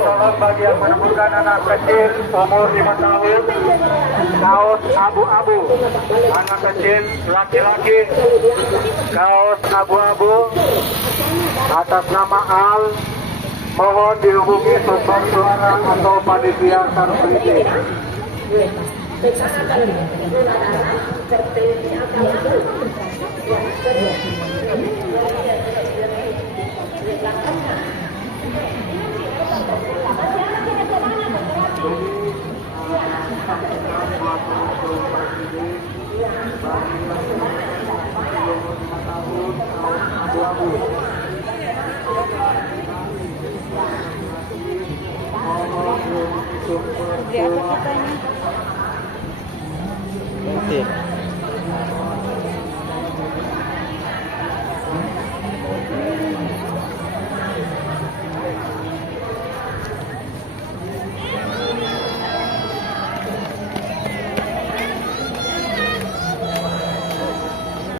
Tolong bagi yang menemukan anak kecil umur 5 tahun, kaos abu-abu. Anak kecil laki-laki, kaos abu-abu atas nama Al. Mohon dihubungi sumber suara atau panitia Sarpriti. Di apa kitanya?